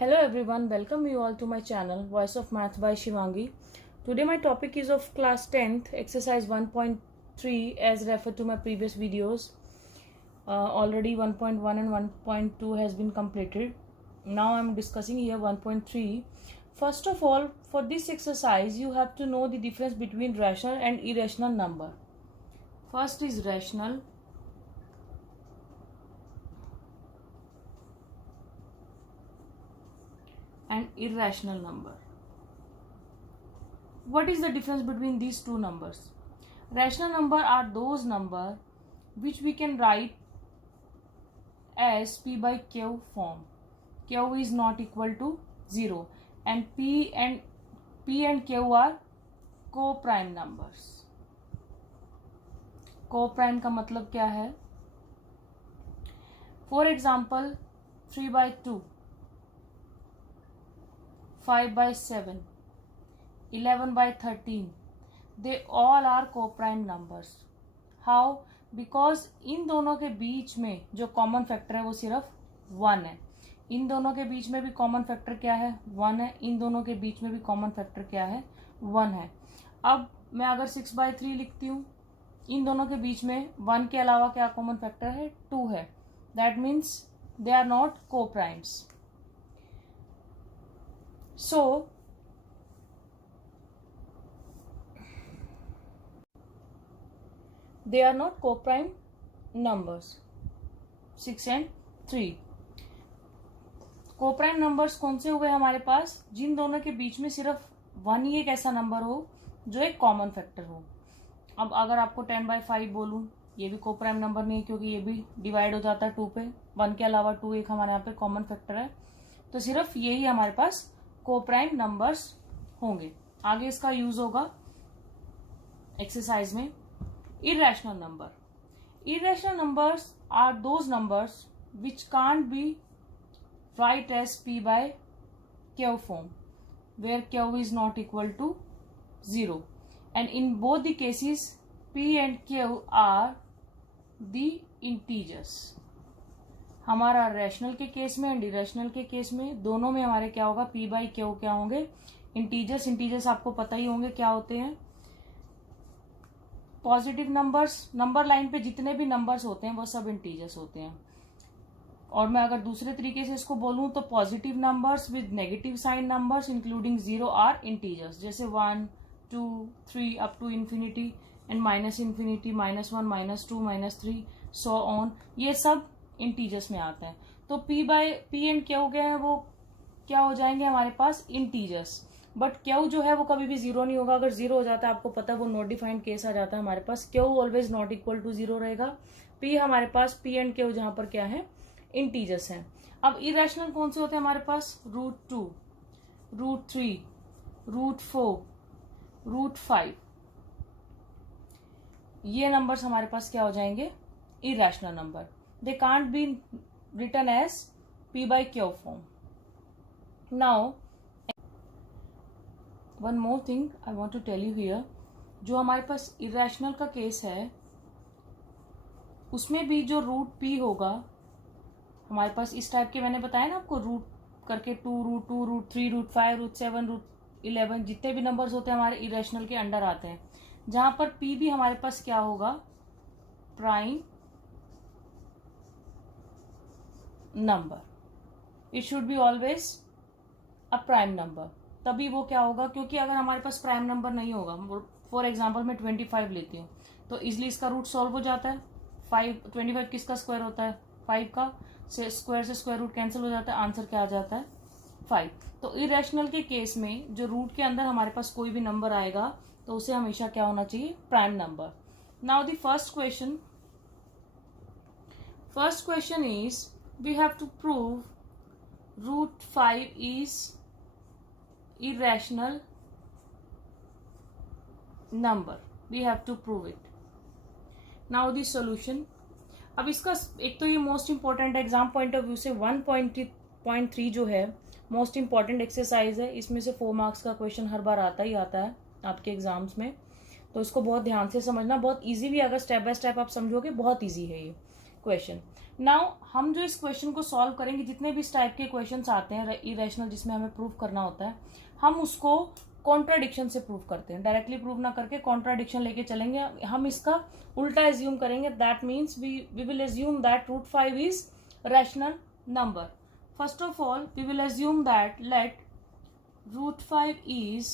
Hello everyone, welcome you all to my channel Voice of Math by Shivangi. Today my topic is of class 10th exercise 1.3 as referred to my previous videos. Already 1.1 and 1.2 has been completed. Now I am discussing here 1.3. First of all, for this exercise you have to know the difference between rational and irrational number. First is rational. And irrational number. What is the difference between these two numbers? Rational number are those number which we can write as p by q form. Q is not equal to 0 and p and q are co-prime numbers. Co-prime का मतलब क्या है? For example, 3 by 2, 5 by 7, 11 by 13, they all are co-prime numbers. How? Because इन दोनों के बीच में जो common factor है वो सिर्फ 1 है. इन दोनों के बीच में भी कॉमन फैक्टर क्या है? 1 है. इन दोनों के बीच में भी कॉमन फैक्टर क्या है? 1 है. अब मैं अगर 6 by 3 लिखती हूँ, इन दोनों के बीच में 1 के अलावा क्या कॉमन फैक्टर है? 2 है. That means they are not co-primes. So, they are not co-prime numbers. 6 and 3. Co-prime numbers कौन से हुए हमारे पास? जिन दोनों के बीच में सिर्फ 1 ही एक ऐसा नंबर हो जो एक कॉमन फैक्टर हो. अब अगर आपको 10 by 5 बोलूं, ये भी को-प्राइम नंबर नहीं है क्योंकि ये भी डिवाइड हो जाता है 2 पे. 1 के अलावा 2 एक हमारे यहाँ पे कॉमन फैक्टर है. तो सिर्फ ये ही हमारे पास को-प्राइम नंबर्स होंगे. आगे इसका यूज होगा एक्सरसाइज में. Irrational number. Irrational numbers are those numbers which can't be write as p by q form where q is not equal to 0 and in both the cases p and q are the integers. हमारा rational के case में and irrational के case में दोनों में हमारे क्या होगा? p by q क्या होंगे? इंटीजर्स. इंटीजर्स आपको पता ही होंगे क्या होते हैं. पॉजिटिव नंबर्स, नंबर लाइन पे जितने भी नंबर्स होते हैं वो सब इंटीजर्स होते हैं. और मैं अगर दूसरे तरीके से इसको बोलूं तो positive numbers with negative sign numbers including 0 are integers. जैसे 1, 2, 3 up to infinity and minus infinity, -1, -2, -3 so on, ये सब इंटीजर्स में आते हैं. तो p एंड क्यू क्या है वो क्या हो जाएंगे हमारे पास? इंटीजर्स. बट क्यू जो है वो कभी भी 0 नहीं होगा. अगर 0 हो जाता है आपको पता है वो नॉट डिफाइंड केस आ जाता है हमारे पास. Q always not equal to 0 रहेगा. p हमारे पास p एंड क्यू जहां पर क्या है? इंटीजर्स हैं. अब इरेशनल कौन से होते हैं हमारे पास? √2, √3, √4, √5. ये नंबर्स हमारे पास क्या हो जाएंगे? Irrational number. They can't be written as p by q form. Now, one more thing I want to tell you here. जो हमारे पास irrational का केस है उसमें भी जो √p होगा हमारे पास इस टाइप के, मैंने बताया ना आपको, रूट करके 2, √2, √3, √5, √7, √11 जितने भी नंबर्स होते हैं हमारे इरेशनल के अंडर आते हैं. जहां पर p भी हमारे पास क्या होगा? Prime number. It should be always a prime number. तभी वो क्या होगा? क्योंकि अगर हमारे पास प्राइम नंबर नहीं होगा, फॉर एग्जांपल मैं 25 लेती हूँ तो इजिली इसका रूट सॉल्व हो जाता है. 25 किसका स्क्वायर होता है? 5 का. स्क्वायर से स्क्वायर रूट कैंसिल हो जाता है. आंसर क्या आ जाता है? 5. तो इरेशनल के केस में जो रूट के अंदर हमारे पास कोई भी नंबर आएगा तो उसे हमेशा क्या होना चाहिए? Prime number. Now the first question is we have to prove √5 is irrational number. We have to prove it. Now the solution. अब इसका एक तो ये most important exam point of view से 1.3 जो है मोस्ट इंपॉर्टेंट एक्सरसाइज है. इसमें से 4 मार्क्स का क्वेश्चन हर बार आता ही आता है आपके एग्जाम्स में. तो इसको बहुत ध्यान से समझना. बहुत इजी भी, अगर स्टेप बाय स्टेप आप समझोगे बहुत इजी है ये. क्वेश्चन। नाउ हम जो इस क्वेश्चन को सॉल्व करेंगे, जितने भी इस टाइप के क्वेश्चंस आते हैं इरेशनल जिसमें हमें प्रूव करना होता है, हम उसको कॉन्ट्राडिक्शन से प्रूव करते हैं। डायरेक्टली प्रूव ना करके कॉन्ट्राडिक्शन लेके चलेंगे। हम इसका उल्टा एज्यूम करेंगे। That means we will assume that √5 is rational number. First of all we will assume that let √5 is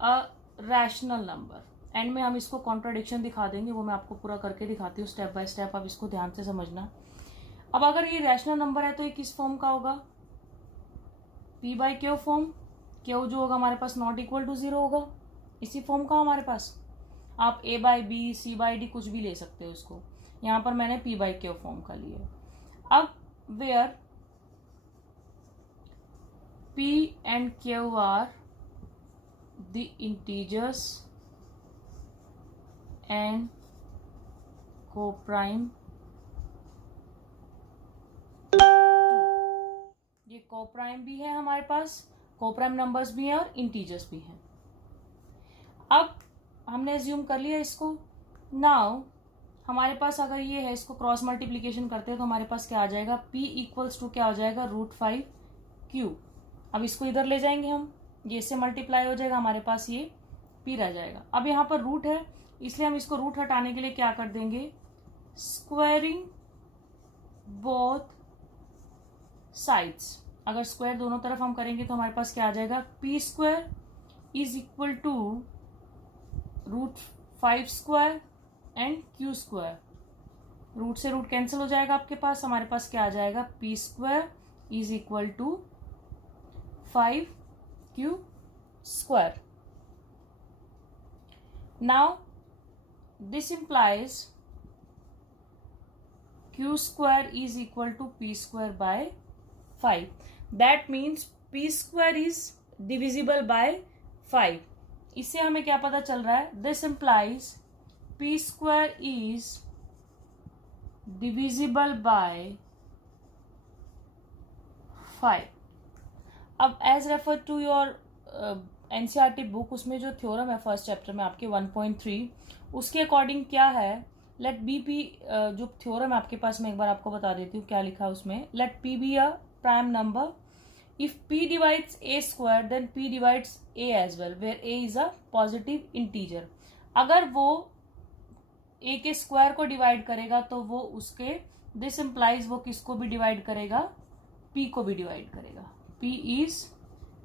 a rational number. End में हम इसको कॉन्ट्राडिक्शन दिखा देंगे, वो मैं आपको पूरा करके दिखाती हूँ स्टेप बाय स्टेप। आप इसको ध्यान से समझना। अब अगर ये रैशनल नंबर है तो ये किस फॉर्म का होगा? p/q form. क्यू जो होगा हमारे पास नॉट इक्वल टू 0 होगा, इसी फॉर्म का हमारे पास। आप a/b c/d कुछ भी ले सकते हो इसको। यहाँ पर मैंने p/q फॉर्म का लिया। अब where p and q are the integers and coprime, ये कोप्राइम भी है हमारे पास, कोप्राइम नंबर्स भी हैं और इंटीजर्स भी हैं। अब हमने एज्यूम कर लिया इसको। नाउ हमारे पास अगर ये है, इसको क्रॉस मल्टीप्लीकेशन करते हैं तो हमारे पास क्या आ जाएगा? p इक्वल्स टू क्या हो जाएगा? √5q। अब इसको इधर ले जाएंगे हम, ये इससे मल्टीप्लाई हो जाएगा, हमारे पास ये p रह जाएगा। अब यहाँ पर रूट है, इसलिए हम इसको रूट हटाने के लिए क्या कर देंगे? Squaring both sides. अगर स्क्वायर दोनों तरफ हम करेंगे तो हमारे पास क्या आ जाएगा? p² is equal to √5² and q²। Root से रूट कैंसिल हो जाएगा आपके पास, हमारे पास क्या आ जाएगा? p² is equal to 5q²। Now this implies q² is equal to p² by 5. That means p² is divisible by 5. इससे हमें क्या पता चल रहा है? This implies p² is divisible by 5. अब as refer to your NCERT book, उसमें जो थ्योरम है फर्स्ट चैप्टर में आपके 1.3, उसके अकॉर्डिंग क्या है? लेट बी पी, जो थ्योरम है आपके पास, मैं एक बार आपको बता देती हूँ क्या लिखा है उसमें। Let P be a prime number if p divides a² then p divides a as well, where a is a positive integer. अगर वो a के स्क्वायर को डिवाइड करेगा तो वो उसके, दिस इम्प्लाइज वो किसको भी डिवाइड करेगा? p को भी डिवाइड करेगा। p is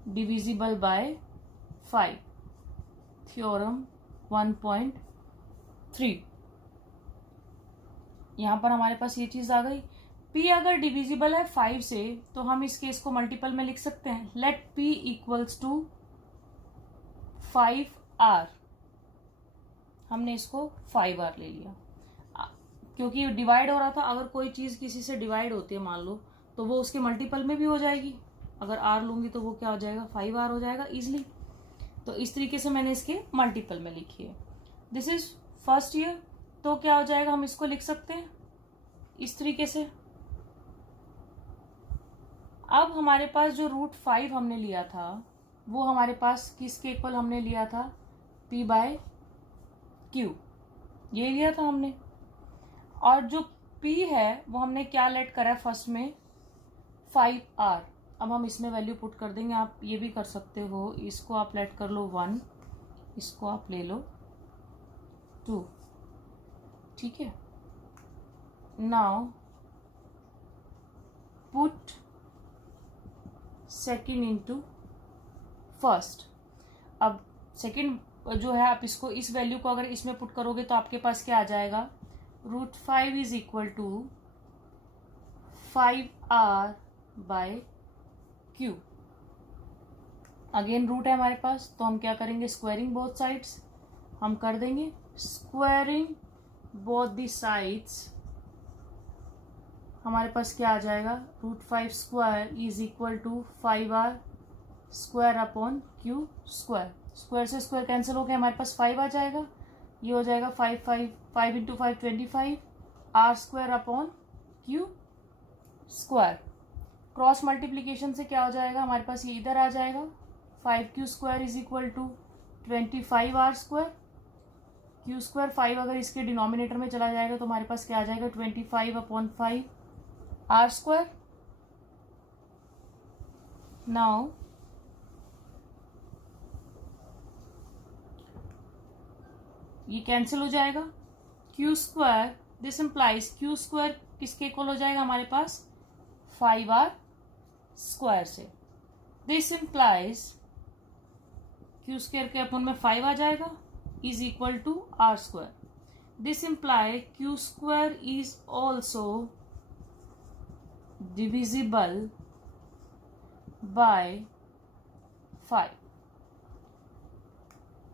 divisible by 5, theorem 1.3। यहां पर हमारे पास ये चीज आ गई। p अगर डिविजिबल है 5 से तो हम इस केस को मल्टीपल में लिख सकते हैं। लेट p इक्वल्स टू 5r। हमने इसको 5r ले लिया क्योंकि डिवाइड हो रहा था। अगर कोई चीज किसी से डिवाइड होती है मान लो, तो वो उसके मल्टीपल में भी हो जाएगी। अगर r लूंगी तो वो क्या हो जाएगा? 5r हो जाएगा इजिली। तो इस तरीके से मैंने इसके मल्टीपल में लिखी है। दिस इज फर्स्ट ईयर, तो क्या हो जाएगा? हम इसको लिख सकते हैं इस तरीके से। अब हमारे पास जो √5 हमने लिया था वो हमारे पास किसके इक्वल हमने लिया था? p/q, ये लिया था हमने। और जो p है वो हमने क्या लेट करा है फर्स्ट में? 5r। अब हम इसमें वैल्यू पुट कर देंगे। आप ये भी कर सकते हो, इसको आप लेट कर लो 1, इसको आप ले लो 2, ठीक है। Now put second into first. अब सेकेंड जो है, आप इसको, इस वैल्यू को अगर इसमें पुट करोगे तो आपके पास क्या आ जाएगा? √5 is equal to 5r by q। Again root है हमारे पास, तो हम क्या करेंगे? Squaring both sides. हम कर देंगे स्क्वायरिंग बोथ द साइड्स। हमारे पास क्या आ जाएगा? √5² is equal to 5r square upon q square. Square से स्क्वायर कैंसिल हो गया, हमारे पास 5 आ जाएगा। ये हो जाएगा 5 into 5 25, r² upon q square. Cross multiplication से क्या हो जाएगा? हमारे पास ये इधर आ जाएगा। 5q² is equal to 25r² Q square 5 अगर इसके डिनोमिनेटर में चला जाएगा तो हमारे पास क्या आ जाएगा 25/5 आर स्क्वायर. नाउ ये कैंसिल हो जाएगा. Q square, this implies Q square किसके इक्वल हो जाएगा हमारे पास 5r स्क्वायर से. दिस इम्प्लाइज क्यू स्क्वायर के अपन में 5 आ जाएगा is equal to R square. This implies Q square is also divisible by 5.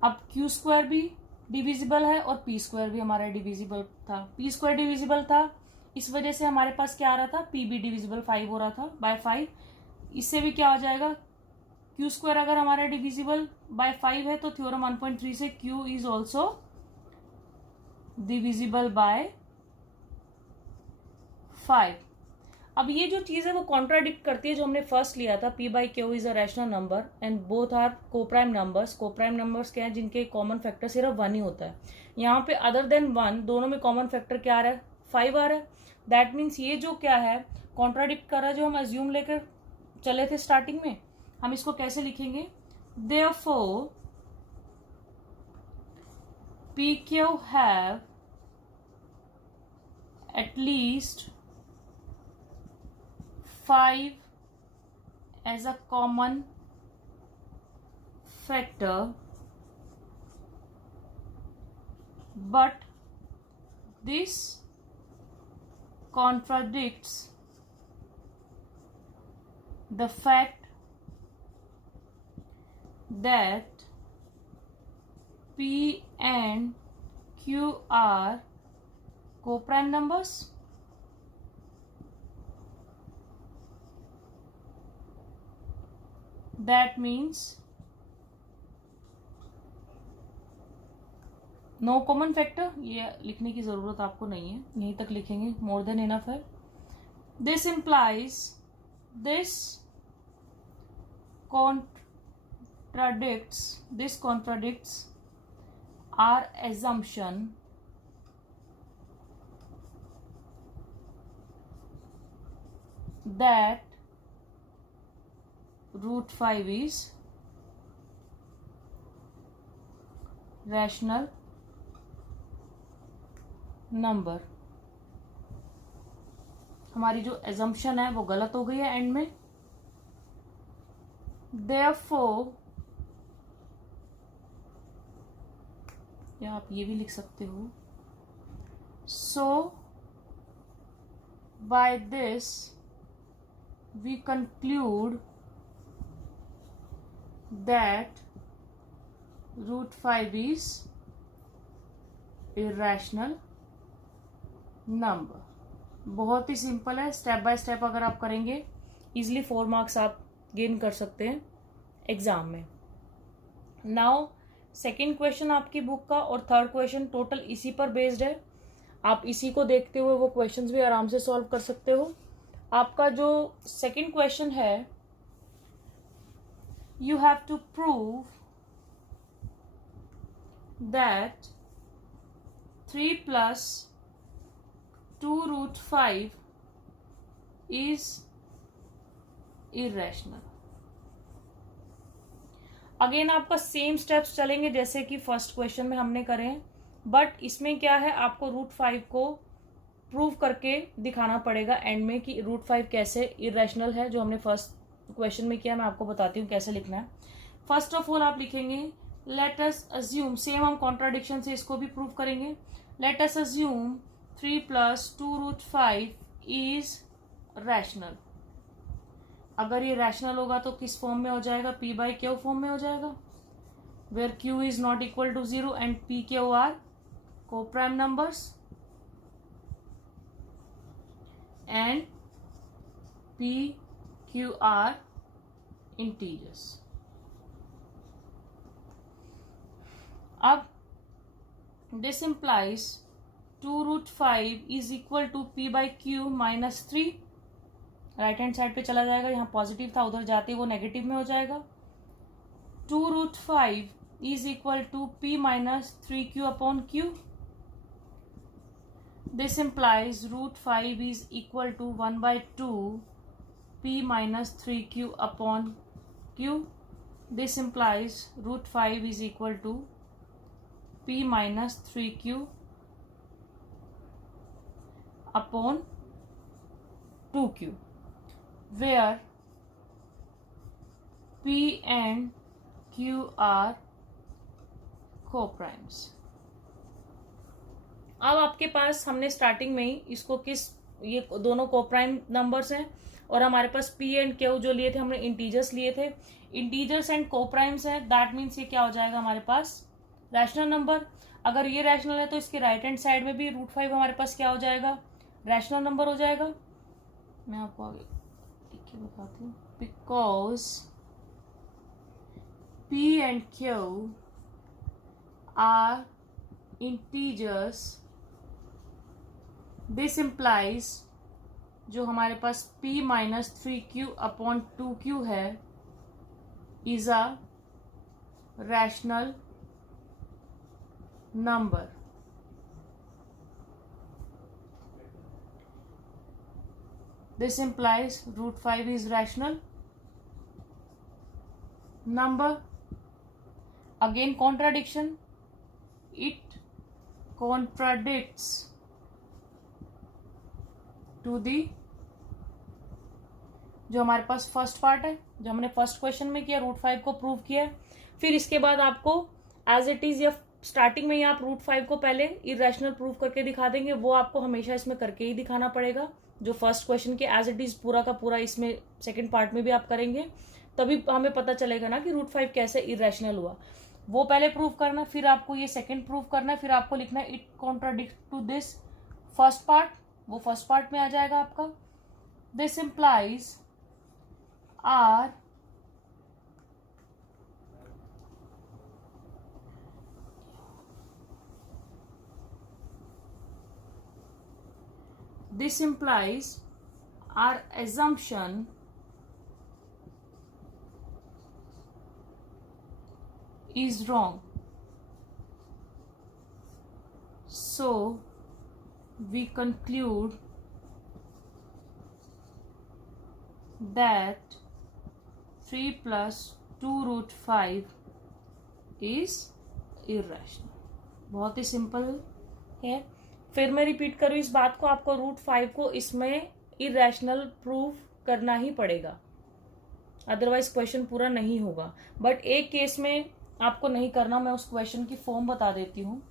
अब क्यू स्क्वायर भी डिविजिबल है और पी स्क्वायर भी हमारा डिविजिबल था. पी स्क्वायर डिविजिबल था, इस वजह से हमारे पास क्या आ रहा था, पी भी डिविजिबल 5 हो रहा था बाय 5. इससे भी क्या हो जाएगा, क्यू स्क्वायर अगर हमारा डिविजिबल बाय 5 है तो थ्योरम 1.3 से Q is also divisible by 5. अब ये जो चीज है वो कॉन्ट्राडिक्ट करती है जो हमने फर्स्ट लिया था, P by Q is a rational number and both are coprime numbers. Coprime numbers क्या है, जिनके कॉमन फैक्टर सिर्फ 1 ही होता है. यहाँ पे अदर देन 1 दोनों में कॉमन फैक्टर क्या आ रहा है, 5 आ रहा है. दैट मीन्स ये जो क्या है कॉन्ट्राडिक्ट कर रहा है जो हम अज्यूम लेकर चले थे स्टार्टिंग में. हम इसको कैसे लिखेंगे, therefore P Q have at least 5 as a common factor, but this contradicts the fact that P and Q are coprime numbers. That means no common factor. ये लिखने की जरूरत आपको नहीं है, यहीं तक लिखेंगे, मोर देन इनफ है. This implies this contradicts our assumption that root 5 is rational number. हमारी जो assumption है वो गलत हो गई है एंड में. therefore, या आप ये भी लिख सकते हो, so by this we conclude that root 5 is irrational number. बहुत ही सिंपल है, स्टेप बाय स्टेप अगर आप करेंगे इजिली 4 मार्क्स आप गेन कर सकते हैं एग्जाम में. नाउ सेकेंड क्वेश्चन आपकी बुक का और थर्ड क्वेश्चन टोटल इसी पर बेस्ड है. आप इसी को देखते हुए वो क्वेश्चंस भी आराम से सॉल्व कर सकते हो. आपका जो सेकेंड क्वेश्चन है, you have to prove that 3 plus 2 root 5 is irrational. Again आपका सेम स्टेप्स चलेंगे जैसे कि फर्स्ट क्वेश्चन में हमने करे हैं, बट इसमें क्या है आपको रूट 5 को प्रूव करके दिखाना पड़ेगा एंड में कि रूट 5 कैसे इरेशनल है. जो हमने फर्स्ट क्वेश्चन में किया मैं आपको बताती हूँ कैसे लिखना है. फर्स्ट ऑफ ऑल आप लिखेंगे लेट अस अज्यूम, सेम हम कॉन्ट्राडिक्शन से इसको भी प्रूव करेंगे. Let us assume 3 plus 2 root 5 is rational. अगर ये रैशनल होगा तो किस फॉर्म में हो जाएगा, पी बाई क्यू फॉर्म में हो जाएगा, where Q is not equal to 0 and P Q are coprime numbers and P Q are integers. अब this implies 2 root 5 is equal to p by q minus 3. Right hand side पे चला जाएगा, यहाँ positive था उधर जाते वो negative में हो जाएगा. 2 root 5 is equal to P minus 3Q upon Q. This implies root 5 is equal to 1 by 2 P minus 3Q upon Q. This implies root 5 is equal to P minus 3Q upon 2Q, where P and Q are co-primes. अब आपके पास हमने starting में ही इसको ये दोनों coprime numbers हैं और हमारे पास P एंड Q जो लिए थे हमने इंटीजर्स लिए थे, इंटीजर्स एंड कोप्राइम्स हैं. दैट मीन्स ये क्या हो जाएगा हमारे पास रैशनल नंबर. अगर ये रैशनल है तो इसके राइट हैंड साइड में भी रूट 5 हमारे पास क्या हो जाएगा, रैशनल नंबर हो जाएगा. मैं आपको आगे लिख के बताती हूँ. Because P and Q are integers, this implies जो हमारे पास P minus 3Q upon 2Q है is a rational number. This implies root 5 is rational number. Again contradiction. It contradicts to the जो हमारे पास फर्स्ट पार्ट है, जो हमने first question में किया, रूट 5 को प्रूव किया. फिर इसके बाद आपको एज इट इज या स्टार्टिंग में ही आप रूट 5 को पहले इरेशनल प्रूव करके दिखा देंगे. वो आपको हमेशा इसमें करके ही दिखाना पड़ेगा. जो फर्स्ट क्वेश्चन के एज इट इज पूरा का पूरा इसमें सेकंड पार्ट में भी आप करेंगे, तभी हमें पता चलेगा ना कि रूट 5 कैसे इरेशनल हुआ. वो पहले प्रूव करना, फिर आपको ये सेकंड प्रूव करना है, फिर आपको लिखना है it contradict to this first part. वो फर्स्ट पार्ट में आ जाएगा आपका. This implies our this implies our assumption is wrong. So we conclude that 3 plus 2 root 5 is irrational. बहुत ही सिंपल है. फिर मैं रिपीट करूँ इस बात को, आपको रूट 5 को इसमें इरेशनल प्रूव करना ही पड़ेगा, अदरवाइज क्वेश्चन पूरा नहीं होगा. बट एक केस में आपको नहीं करना. मैं उस क्वेश्चन की फॉर्म बता देती हूँ.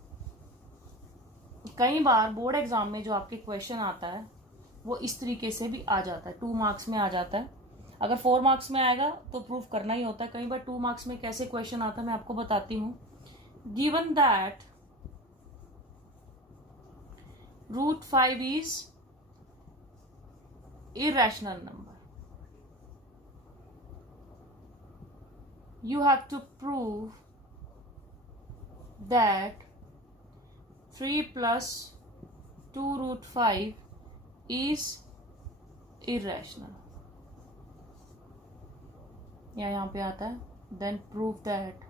कई बार बोर्ड एग्जाम में जो आपके क्वेश्चन आता है वो इस तरीके से भी आ जाता है, 2 मार्क्स में आ जाता है. अगर 4 मार्क्स में आएगा तो प्रूफ करना ही होता है. कई बार 2 मार्क्स में कैसे क्वेश्चन आता है मैं आपको बताती हूँ. Given that root 5 is irrational number, you have to prove that 3 plus 2 root 5 is irrational. या यहाँ पे आता है then prove that.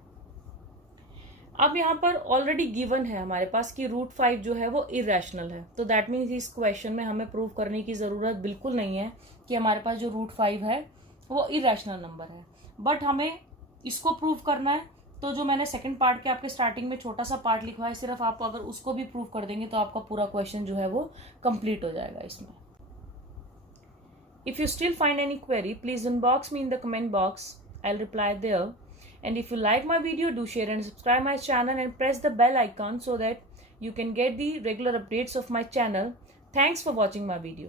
अब यहाँ पर ऑलरेडी गिवन है हमारे पास कि रूट 5 जो है वो इरेशनल है, तो दैट मीन्स इस क्वेश्चन में हमें प्रूव करने की ज़रूरत बिल्कुल नहीं है कि हमारे पास जो रूट 5 है वो इरेशनल नंबर है. बट हमें इसको प्रूव करना है. तो जो मैंने सेकंड पार्ट के आपके स्टार्टिंग में छोटा सा पार्ट लिखवा है, सिर्फ आप अगर उसको भी प्रूव कर देंगे तो आपका पूरा क्वेश्चन जो है वो कंप्लीट हो जाएगा इसमें. If you still find any query please inbox me in the comment box. I'll reply there. And if you like my video, do share and subscribe my channel and press the bell icon so that you can get the regular updates of my channel. Thanks for watching my video.